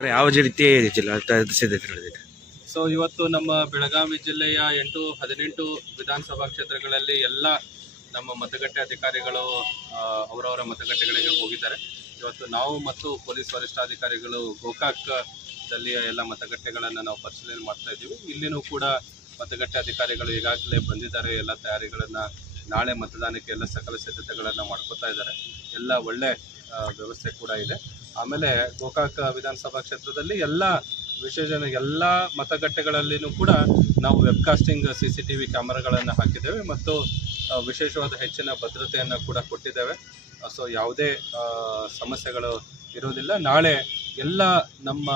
ಯಾವ ರೀತಿ ಸಿದ್ಧತೆ ನಡೆದಿದೆ? ಸೊ ಇವತ್ತು ನಮ್ಮ ಬೆಳಗಾವಿ ಜಿಲ್ಲೆಯ 18 ವಿಧಾನಸಭಾ ಕ್ಷೇತ್ರಗಳಲ್ಲಿ ಎಲ್ಲ ನಮ್ಮ ಮತಗಟ್ಟೆ ಅಧಿಕಾರಿಗಳು ಅವರವರ ಮತಗಟ್ಟೆಗಳಿಗೆ ಹೋಗಿದ್ದಾರೆ. ಇವತ್ತು ನಾವು ಮತ್ತು ಪೊಲೀಸ್ ವರಿಷ್ಠಾಧಿಕಾರಿಗಳು ಗೋಕಾಕ್ದಲ್ಲಿಯ ಎಲ್ಲ ಮತಗಟ್ಟೆಗಳನ್ನು ನಾವು ಪರಿಶೀಲನೆ ಮಾಡ್ತಾ ಇದ್ದೀವಿ. ಇಲ್ಲಿನೂ ಕೂಡ ಮತಗಟ್ಟೆ ಅಧಿಕಾರಿಗಳು ಈಗಾಗಲೇ ಬಂದಿದ್ದಾರೆ. ಎಲ್ಲ ತಯಾರಿಗಳನ್ನು ನಾಳೆ ಮತದಾನಕ್ಕೆ ಎಲ್ಲ ಸಕಲ ಸಿದ್ಧತೆಗಳನ್ನು ಮಾಡ್ಕೋತಾ ಇದ್ದಾರೆ. ಎಲ್ಲ ಒಳ್ಳೆ ವ್ಯವಸ್ಥೆ ಕೂಡ ಇದೆ. ಆಮೇಲೆ ಗೋಕಾಕ್ ವಿಧಾನಸಭಾ ಕ್ಷೇತ್ರದಲ್ಲಿ ಎಲ್ಲ ಮತಗಟ್ಟೆಗಳಲ್ಲಿನೂ ಕೂಡ ನಾವು ವೆಬ್ಕಾಸ್ಟಿಂಗ್ CCTV ಕ್ಯಾಮರಾಗಳನ್ನು ಹಾಕಿದ್ದೇವೆ ಮತ್ತು ವಿಶೇಷವಾದ ಹೆಚ್ಚಿನ ಭದ್ರತೆಯನ್ನು ಕೂಡ ಕೊಟ್ಟಿದ್ದೇವೆ. ಸೊ ಯಾವುದೇ ಸಮಸ್ಯೆಗಳು ಇರೋದಿಲ್ಲ. ನಾಳೆ ಎಲ್ಲ ನಮ್ಮ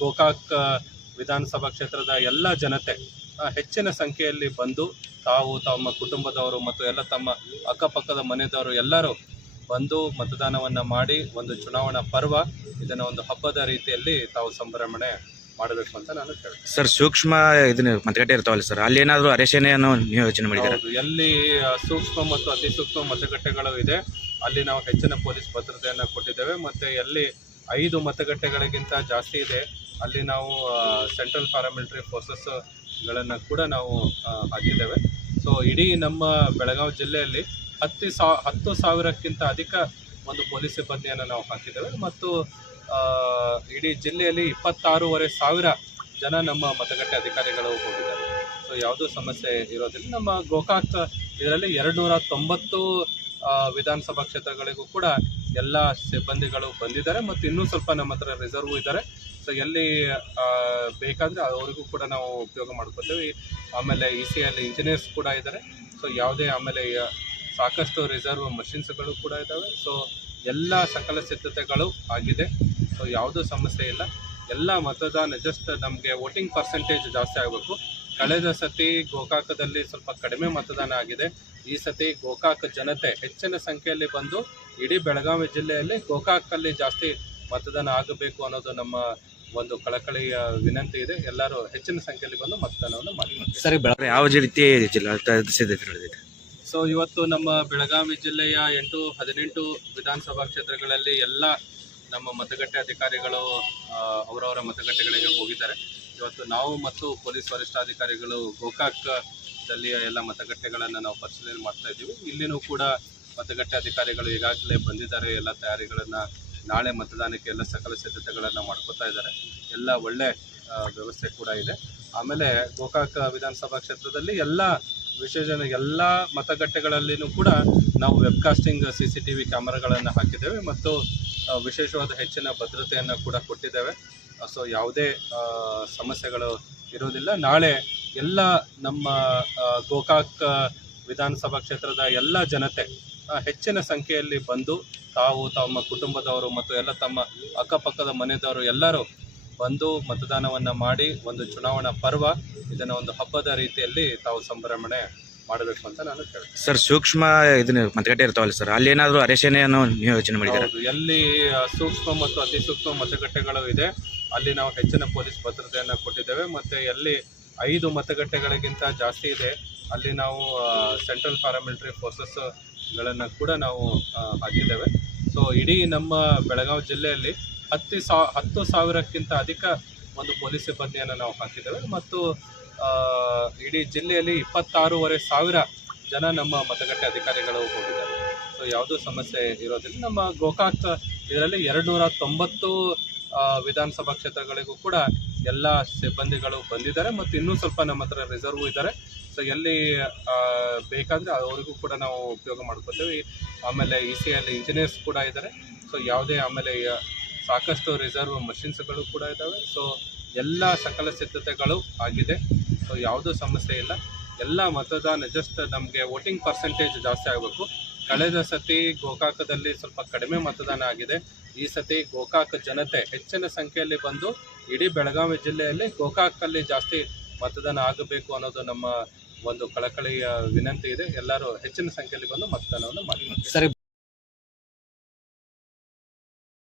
ಗೋಕಾಕ್ ವಿಧಾನಸಭಾ ಕ್ಷೇತ್ರದ ಎಲ್ಲ ಜನತೆ ಹೆಚ್ಚಿನ ಸಂಖ್ಯೆಯಲ್ಲಿ ಬಂದು ತಾವು ತಮ್ಮ ಕುಟುಂಬದವರು ಮತ್ತು ಎಲ್ಲ ತಮ್ಮ ಅಕ್ಕಪಕ್ಕದ ಮನೆಯದವರು ಎಲ್ಲರೂ ಬಂದು ಮತದಾನವನ್ನು ಮಾಡಿ ಒಂದು ಚುನಾವಣಾ ಪರ್ವ ಇದನ್ನು ಒಂದು ಹಬ್ಬದ ರೀತಿಯಲ್ಲಿ ತಾವು ಸಂಭ್ರಮಣೆ ಮಾಡಬೇಕು ಅಂತ ನಾನು ಕೇಳ್ತೀನಿ. ಸರ್, ಸೂಕ್ಷ್ಮ ಇದನ್ನ ಮತಗಟ್ಟೆ ಇರ್ತಾವಲ್ಲ ಸರ್, ಅಲ್ಲಿ ಏನಾದರೂ ಅರೆಸೇನೆಯನ್ನು ಯೋಚನೆ ಮಾಡಿದ್ದಾರೆ? ಎಲ್ಲಿ ಸೂಕ್ಷ್ಮ ಮತ್ತು ಅತಿ ಸೂಕ್ಷ್ಮ ಮತಗಟ್ಟೆಗಳು ಇದೆ ಅಲ್ಲಿ ನಾವು ಹೆಚ್ಚಿನ ಪೊಲೀಸ್ ಭದ್ರತೆಯನ್ನು ಕೊಟ್ಟಿದ್ದೇವೆ. ಮತ್ತು ಎಲ್ಲಿ 5 ಮತಗಟ್ಟೆಗಳಿಗಿಂತ ಜಾಸ್ತಿ ಇದೆ ಅಲ್ಲಿ ನಾವು ಸೆಂಟ್ರಲ್ ಪ್ಯಾರಾಮಿಲಿಟರಿ ಫೋರ್ಸಸ್ಗಳನ್ನು ಕೂಡ ನಾವು ಹಾಕಿದ್ದೇವೆ. ಸೊ ಇಡೀ ನಮ್ಮ ಬೆಳಗಾವಿ ಜಿಲ್ಲೆಯಲ್ಲಿ 10,000ಕ್ಕಿಂತ ಅಧಿಕ ಒಂದು ಪೊಲೀಸ್ ಸಿಬ್ಬಂದಿಯನ್ನು ನಾವು ಹಾಕಿದ್ದೇವೆ ಮತ್ತು ಇಡೀ ಜಿಲ್ಲೆಯಲ್ಲಿ 26,500 ಜನ ನಮ್ಮ ಮತಗಟ್ಟೆ ಅಧಿಕಾರಿಗಳು ಹೋಗಿದ್ದಾರೆ. ಸೊ ಯಾವುದೂ ಸಮಸ್ಯೆ ಇರೋದಿಲ್ಲ. ನಮ್ಮ ಗೋಕಾಕ್ ಇದರಲ್ಲಿ 290 ವಿಧಾನಸಭಾ ಕ್ಷೇತ್ರಗಳಿಗೂ ಕೂಡ ಎಲ್ಲ ಸಿಬ್ಬಂದಿಗಳು ಬಂದಿದ್ದಾರೆ ಮತ್ತು ಇನ್ನೂ ಸ್ವಲ್ಪ ನಮ್ಮ ಹತ್ರ ರಿಸರ್ವ್ ಇದ್ದಾರೆ. ಸೊ ಎಲ್ಲಿ ಬೇಕಾದರೆ ಅವರಿಗೂ ಕೂಡ ನಾವು ಉಪಯೋಗ ಮಾಡ್ಕೋತೀವಿ. ಆಮೇಲೆ ECIಯಲ್ಲಿ ಇಂಜಿನಿಯರ್ಸ್ ಕೂಡ ಇದ್ದಾರೆ. ಸೊ ಯಾವುದೇ ಆಮೇಲೆ ಸಾಕಷ್ಟು ರಿಸರ್ವ್ ಮಷಿನ್ಸ್ಗಳು ಕೂಡ ಇದ್ದಾವೆ. ಸೊ ಎಲ್ಲ ಸಕಲ ಸಿದ್ಧತೆಗಳು ಆಗಿದೆ. ಸೊ ಯಾವುದೂ ಸಮಸ್ಯೆ ಇಲ್ಲ. ಎಲ್ಲ ಮತದಾನ ಜಸ್ಟ್ ನಮಗೆ ವೋಟಿಂಗ್ ಪರ್ಸೆಂಟೇಜ್ ಜಾಸ್ತಿ ಆಗಬೇಕು. ಕಳೆದ ಸತಿ ಗೋಕಾಕದಲ್ಲಿ ಸ್ವಲ್ಪ ಕಡಿಮೆ ಮತದಾನ ಆಗಿದೆ. ಈ ಸತಿ ಗೋಕಾಕ್ ಜನತೆ ಹೆಚ್ಚಿನ ಸಂಖ್ಯೆಯಲ್ಲಿ ಬಂದು ಇಡೀ ಬೆಳಗಾವಿ ಜಿಲ್ಲೆಯಲ್ಲಿ ಗೋಕಾಕಲ್ಲಿ ಜಾಸ್ತಿ ಮತದಾನ ಆಗಬೇಕು ಅನ್ನೋದು ನಮ್ಮ ಒಂದು ಕಳಕಳಿಯ ವಿನಂತಿ ಇದೆ. ಎಲ್ಲರೂ ಹೆಚ್ಚಿನ ಸಂಖ್ಯೆಯಲ್ಲಿ ಬಂದು ಮತದಾನವನ್ನು ಮಾಡಿ. ಸರಿ, ಯಾವ ರೀತಿ ಸಿದ್ಧತೆ ನಡೆದಿದೆ? ಸೊ ಇವತ್ತು ನಮ್ಮ ಬೆಳಗಾವಿ ಜಿಲ್ಲೆಯ 18 ವಿಧಾನಸಭಾ ಕ್ಷೇತ್ರಗಳಲ್ಲಿ ಎಲ್ಲ ನಮ್ಮ ಮತಗಟ್ಟೆ ಅಧಿಕಾರಿಗಳು ಅವರವರ ಮತಗಟ್ಟೆಗಳಿಗೆ ಹೋಗಿದ್ದಾರೆ. ಇವತ್ತು ನಾವು ಮತ್ತು ಪೊಲೀಸ್ ವರಿಷ್ಠಾಧಿಕಾರಿಗಳು ಗೋಕಾಕ್ದಲ್ಲಿಯ ಎಲ್ಲ ಮತಗಟ್ಟೆಗಳನ್ನು ನಾವು ಪರಿಶೀಲನೆ ಮಾಡ್ತಾ ಇದ್ದೀವಿ. ಇಲ್ಲಿನೂ ಕೂಡ ಮತಗಟ್ಟೆ ಅಧಿಕಾರಿಗಳು ಈಗಾಗಲೇ ಬಂದಿದ್ದಾರೆ. ಎಲ್ಲ ತಯಾರಿಗಳನ್ನು ನಾಳೆ ಮತದಾನಕ್ಕೆ ಎಲ್ಲ ಸಕಲ ಸಿದ್ಧತೆಗಳನ್ನು ಮಾಡ್ಕೋತಾ ಇದ್ದಾರೆ. ಎಲ್ಲ ಒಳ್ಳೆ ವ್ಯವಸ್ಥೆ ಕೂಡ ಇದೆ. ಆಮೇಲೆ ಗೋಕಾಕ್ ವಿಧಾನಸಭಾ ಕ್ಷೇತ್ರದಲ್ಲಿ ಎಲ್ಲ ಮತಗಟ್ಟೆಗಳಲ್ಲಿನೂ ಕೂಡ ನಾವು ವೆಬ್ಕಾಸ್ಟಿಂಗ್ CCTV ಕ್ಯಾಮರಾಗಳನ್ನು ಹಾಕಿದ್ದೇವೆ ಮತ್ತು ವಿಶೇಷವಾದ ಹೆಚ್ಚಿನ ಭದ್ರತೆಯನ್ನು ಕೂಡ ಕೊಟ್ಟಿದ್ದೇವೆ. ಸೊ ಯಾವುದೇ ಸಮಸ್ಯೆಗಳು ಇರೋದಿಲ್ಲ. ನಾಳೆ ಎಲ್ಲ ನಮ್ಮ ಗೋಕಾಕ್ ವಿಧಾನಸಭಾ ಕ್ಷೇತ್ರದ ಎಲ್ಲ ಜನತೆ ಹೆಚ್ಚಿನ ಸಂಖ್ಯೆಯಲ್ಲಿ ಬಂದು ತಾವು ತಮ್ಮ ಕುಟುಂಬದವರು ಮತ್ತು ಎಲ್ಲ ತಮ್ಮ ಅಕ್ಕಪಕ್ಕದ ಮನೆಯದವರು ಎಲ್ಲರೂ ಬಂದು ಮತದಾನವನ್ನು ಮಾಡಿ ಒಂದು ಚುನಾವಣಾ ಪರ್ವ ಇದನ್ನು ಒಂದು ಹಬ್ಬದ ರೀತಿಯಲ್ಲಿ ತಾವು ಸಂಭ್ರಮಣೆ ಮಾಡಬೇಕು ಅಂತ ನಾನು ಕೇಳ್ತೀನಿ. ಸರ್, ಸೂಕ್ಷ್ಮ ಇದನ್ನ ಮತಗಟ್ಟೆ ಇರ್ತಾವಲ್ಲ ಸರ್, ಅಲ್ಲಿ ಏನಾದರೂ ಅರೆಸೇನೆಯನ್ನು ಯೋಚನೆ ಮಾಡಿದ್ದಾರೆ? ಎಲ್ಲಿ ಸೂಕ್ಷ್ಮ ಮತ್ತು ಅತಿ ಸೂಕ್ಷ್ಮ ಮತಗಟ್ಟೆಗಳು ಇದೆ ಅಲ್ಲಿ ನಾವು ಹೆಚ್ಚಿನ ಪೊಲೀಸ್ ಭದ್ರತೆಯನ್ನು ಕೊಟ್ಟಿದ್ದೇವೆ. ಮತ್ತು ಎಲ್ಲಿ 5 ಮತಗಟ್ಟೆಗಳಿಗಿಂತ ಜಾಸ್ತಿ ಇದೆ ಅಲ್ಲಿ ನಾವು ಸೆಂಟ್ರಲ್ ಪ್ಯಾರಾಮಿಲಿಟರಿ ಫೋರ್ಸಸ್ಗಳನ್ನು ಕೂಡ ನಾವು ಹಾಕಿದ್ದೇವೆ. ಸೊ ಇಡೀ ನಮ್ಮ ಬೆಳಗಾವಿ ಜಿಲ್ಲೆಯಲ್ಲಿ 10,000ಕ್ಕಿಂತ ಅಧಿಕ ಒಂದು ಪೊಲೀಸ್ ಸಿಬ್ಬಂದಿಯನ್ನು ನಾವು ಹಾಕಿದ್ದೇವೆ ಮತ್ತು ಇಡೀ ಜಿಲ್ಲೆಯಲ್ಲಿ 26,500 ಜನ ನಮ್ಮ ಮತಗಟ್ಟೆ ಅಧಿಕಾರಿಗಳು ಹೋಗಿದ್ದಾರೆ. ಸೊ ಯಾವುದೂ ಸಮಸ್ಯೆ ಇರೋದಿಲ್ಲ. ನಮ್ಮ ಗೋಕಾಕ್ ಇದರಲ್ಲಿ 290 ವಿಧಾನಸಭಾ ಕ್ಷೇತ್ರಗಳಿಗೂ ಕೂಡ ಎಲ್ಲ ಸಿಬ್ಬಂದಿಗಳು ಬಂದಿದ್ದಾರೆ ಮತ್ತು ಇನ್ನೂ ಸ್ವಲ್ಪ ನಮ್ಮ ಹತ್ರ ರಿಸರ್ವ್ ಇದ್ದಾರೆ. ಸೊ ಎಲ್ಲಿ ಬೇಕಾದರೆ ಅವರಿಗೂ ಕೂಡ ನಾವು ಉಪಯೋಗ ಮಾಡ್ಕೋತೀವಿ. ಆಮೇಲೆ ECIಯಲ್ಲಿ ಇಂಜಿನಿಯರ್ಸ್ ಕೂಡ ಇದ್ದಾರೆ. ಸೊ ಯಾವುದೇ ಆಮೇಲೆ ಸಾಕಷ್ಟು ರಿಸರ್ವ್ ಮಷಿನ್ಸ್ಗಳು ಕೂಡ ಇದ್ದಾವೆ. ಸೊ ಎಲ್ಲ ಸಕಲ ಸಿದ್ಧತೆಗಳು ಆಗಿದೆ. ಸೊ ಯಾವುದೂ ಸಮಸ್ಯೆ ಇಲ್ಲ. ಎಲ್ಲ ಮತದಾನ ಜಸ್ಟ್ ನಮಗೆ ವೋಟಿಂಗ್ ಪರ್ಸೆಂಟೇಜ್ ಜಾಸ್ತಿ ಆಗಬೇಕು. ಕಳೆದ ಸತಿ ಗೋಕಾಕದಲ್ಲಿ ಸ್ವಲ್ಪ ಕಡಿಮೆ ಮತದಾನ ಆಗಿದೆ. ಈ ಸತಿ ಗೋಕಾಕ್ ಜನತೆ ಹೆಚ್ಚಿನ ಸಂಖ್ಯೆಯಲ್ಲಿ ಬಂದು ಇಡೀ ಬೆಳಗಾವಿ ಜಿಲ್ಲೆಯಲ್ಲಿ ಗೋಕಾಕಲ್ಲಿ ಜಾಸ್ತಿ ಮತದಾನ ಆಗಬೇಕು ಅನ್ನೋದು ನಮ್ಮ ಒಂದು ಕಳಕಳಿಯ ವಿನಂತಿ ಇದೆ. ಎಲ್ಲರೂ ಹೆಚ್ಚಿನ ಸಂಖ್ಯೆಯಲ್ಲಿ ಬಂದು ಮತದಾನವನ್ನು ಮಾಡಿ. ಸರಿ.